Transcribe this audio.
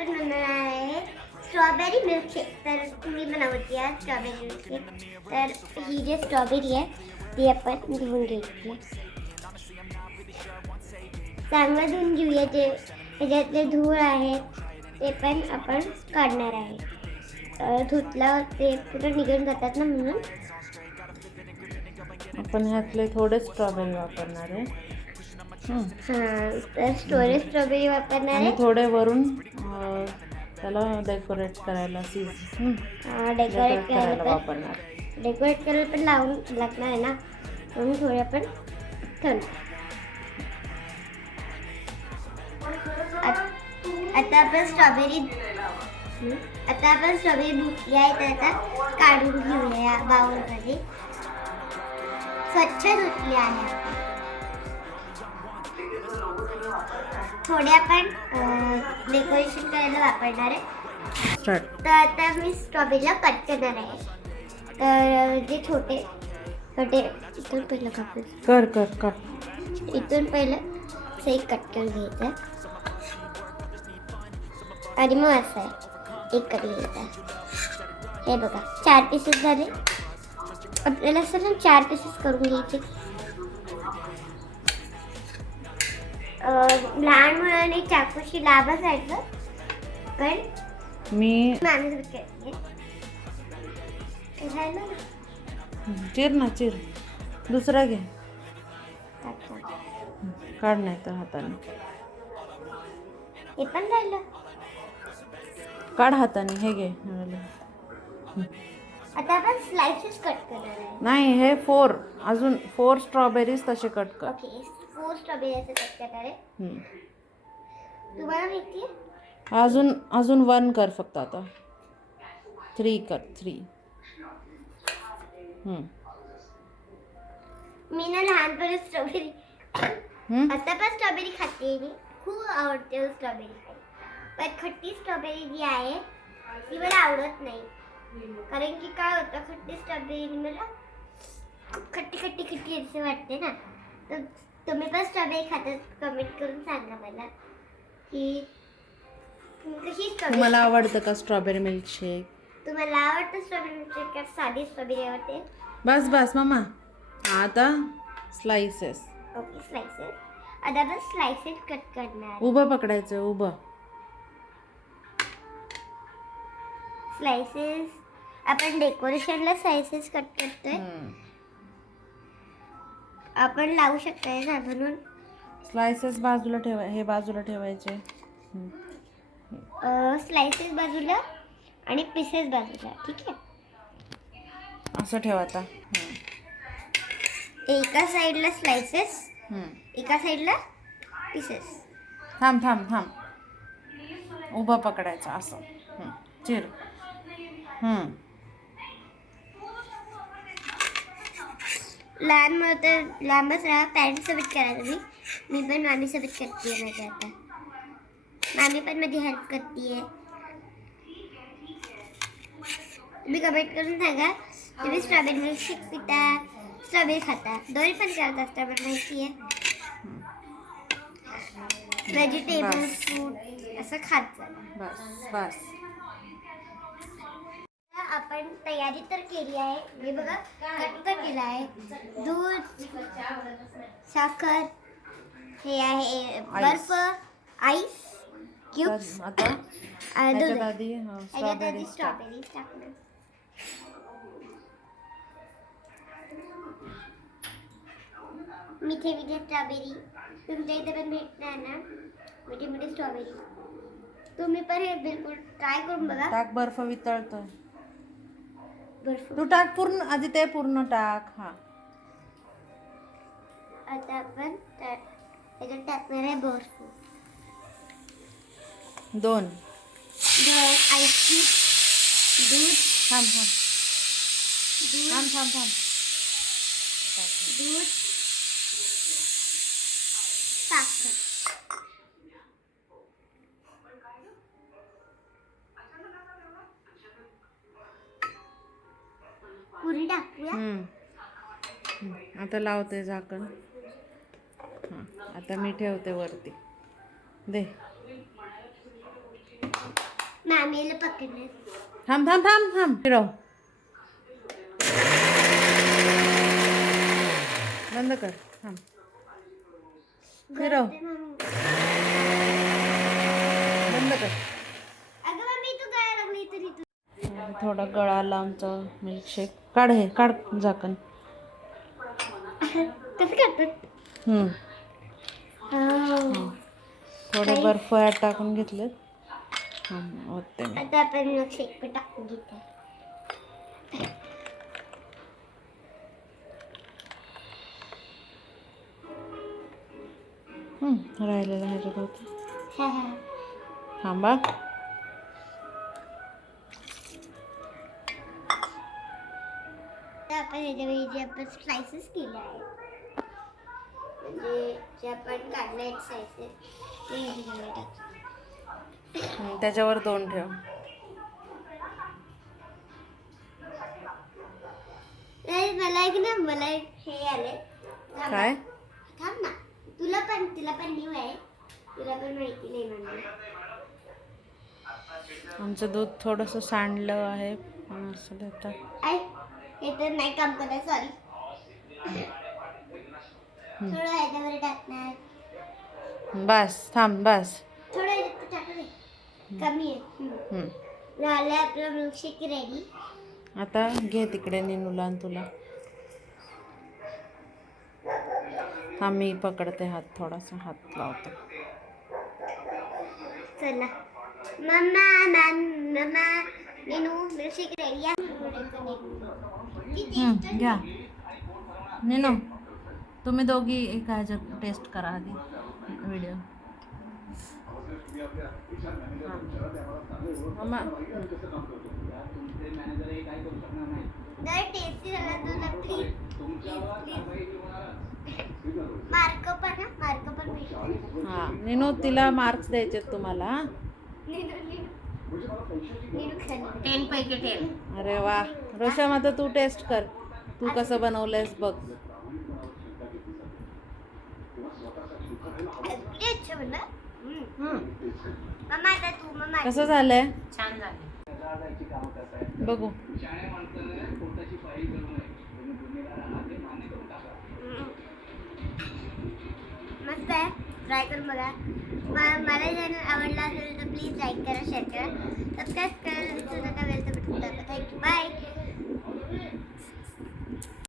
आपण बनवणार आहे स्ट्रॉबेरी मिल्कशेक. तर तुम्ही बनवते आहे स्ट्रॉबेरी मिल्कशेक. तर ही जी स्ट्रॉबेरी आहे ती आपण धुवून घ्यायची. चांगलं धुवून घेऊया. जे त्याच्यातले धूळ आहे ते पण आपण काढणार आहे. धुतल्यावर ते पूर्ण निघून जातात ना, म्हणून आपण ह्यातले थोडे स्ट्रॉबेरी वापरणार आहे. तर स्ट्रॉबेरी वापरणार आणि आहे. थोडे वरून त्याला डेकोरेट करायला डेकोरेट करायला वापरणार. डेकोरेट करायला पण लावून लागणार आहे ना, म्हणून थोडे आपण ठेवणार. आता आपण स्ट्रॉबेरी धुतली आहे. तर आता काढून घेऊया बाउलमध्ये. स्वच्छ धुतली आहे. थोडे आपण डेकोरेशन करायला वापरणार आहे. स्टार्ट. तर आता मी स्ट्रॉबेरीला कट करणार आहे. तर जे छोटे इथून पहिलं कापून कर इथून पहिलं असं एक कट करून घ्यायचं आणि मग असं आहे एक कट घ्यायचा. हे बघा 4 पीसेस झाले. आपल्याला असं ना 4 पीसेस करून घ्यायचे. लहान मुलांनी चाकूशी लाभ असायचं, पण मी चिर दुसरा घे. काढ नाही तर हाताने हे पण राहिलं. काढ हाताने. हे घे. आता आपण स्लाइसेस कट करणार आहे. नाही, हे 4 स्ट्रॉबेरीज तसे कट कर. ओके, 4 स्ट्रॉबेरी असे कट करणार आहे. तुम्हाला माहिती आहे? अजून 1 कर फक्त. आता 3 कर. 3. मी ना लहानपणी स्ट्रॉबेरी आता पण स्ट्रॉबेरी खाते. मी खूप आवडते स्ट्रॉबेरी खायला. पण खट्टी स्ट्रॉबेरी जी आहे ती मला आवडत नाही. कारण की काय होतं, खट्टी स्ट्रॉबेरी मला खूप खट्टी असे वाटते ना. तर तुम्ही पण स्ट्रॉबेरी खातात, कमेंट करून सांगा मला की कशी स्ट्रॉबेरी. तुम्हाला आवडतं का स्ट्रॉबेरी मिल्कशेक? तुम्हाला आवडतं स्ट्रॉबेरी मिल्कशेक का साधी स्ट्रॉबेरी आवडते? बस मामा. आता स्लाइसेस. Okay, slices. आता आपण स्लाइसेस कट करणार. उभं पकडायचं. उभं स्लाइसेस आपण डेकोरेशनला स्लाइसेस कट करतोय. आपण लावू शकतोय ना, म्हणून स्लाइसेस बाजूला हे बाजूला ठेवायचे. स्लाइसेस बाजूला आणि पीसेस बाजूला. ठीक आहे, असं ठेव आता. एका साईडला स्लाइसेस, एका साईडला पीसेस. थांब. उभं पकडायचं असं. चिर. लहान मुलं तर लांबच राहा. पॅरेंट्स सोबत करा तुम्ही. मी पण मामी सोबत करते माझ्या. आता मामी पण माझी हेल्प करते. तुम्ही कमेंट करून सांगा तुम्ही स्ट्रॉबेरी मिल्कशेक पिता, स्ट्रॉबेरी खाता, दोन्ही पण करत असता. मला माहिती आहे. व्हेजिटेबल फ्रूट असं खात जा. बस. आपण तयारी तर केली आहे. हे बघा, कट तर केला आहे. दूध, साखर, हे आहे बर्फ, आईस क्यूब्स. आता दूध आधी स्ट्रॉबेरी टाकणार. मिठे स्ट्रॉबेरी तुमच्या इथे पण भेटणार ना, मिठी स्ट्रॉबेरी. तुम्ही पण हे बिलकुल ट्राय करून बघा. टाक. बर्फ वितळतोय. बर्फ तू टाक पूर्ण. आधी ते पूर्ण टाक. आता आपण त्याच्यात टाकणार आहे बर्फ. 2 आईस क्यूब, दूध, थांब. दूध, साखर. पुरी टाकूया. आता लावते झाकण. आता मी ठेवते वरती. दे. मामीला पकडणार. थांब थांब थांब थांब फिरव. बंद कर. थांब फिरव. बंद कर. अगं मम्मी तू काय लागली तरी तू. थोडा गळा आला आमचा मिल्कशेक. काढ हे काढ झाकण. कसं करतात? थोडे बर्फ यात टाकून घेतले. होते मी. आता आपण मिल्कशेक टाकून घेतो. राहिलेलं ह्याच्यात होतं. हा हा. थांबा. तर आपण ह्याच्यावेळी जे आपण स्लायसेस केले आहेत म्हणजे जे आपण काढले आहेत स्लायसेस ते ह्याच्यामध्ये टाकतो. त्याच्यावर 2 ठेव. मला एक ना मला एक हे आले. काय? थांब ना. तुला पण न्यू आहे. तुला पण माहिती नाही म्हणजे. आमचं दूध थोडंसं सांडलं आहे पण असं देतात. हे तर नाही काम करत. सॉरी. थोडं ह्याच्यावर टाकणार. बस थांब बस. थोडं ह्याच्यात टाकू दे. कमी आहे. झालं आपलं मिल्कशेक रेडी. आता घे तिकडे निनूला आणि तुला. मी पकडते हात. थोडासा हात लावतो. चला मम्मा नीनू मिल्कशेक रेडी आहे. घ्या निनू. तुम्ही दोघी एका ह्याच्यात टेस्ट करा आधी व्हिडिओ. मम्मा जर टेस्टी झाला तुला प्लीज मार्क पण भेटतील. हां निनू तिला मार्क्स द्यायचे तुम्हाला. नीनू 10 पैकी 10. अरे वा. रोशम आता तू टेस्ट कर. तू कसं बनवलंयस बघ. अच्छा म्हणलं. मम्मा आता तू मम्मा. कसं झालंय? छान झाले. बघू. मस्त आहे. ट्राय करून बघा. मला चॅनल आवडला असेल तर प्लीज लाईक करा, शेअर करा, सबस्क्राईब करायला विसरू नका. वेलचं बटन दाबा.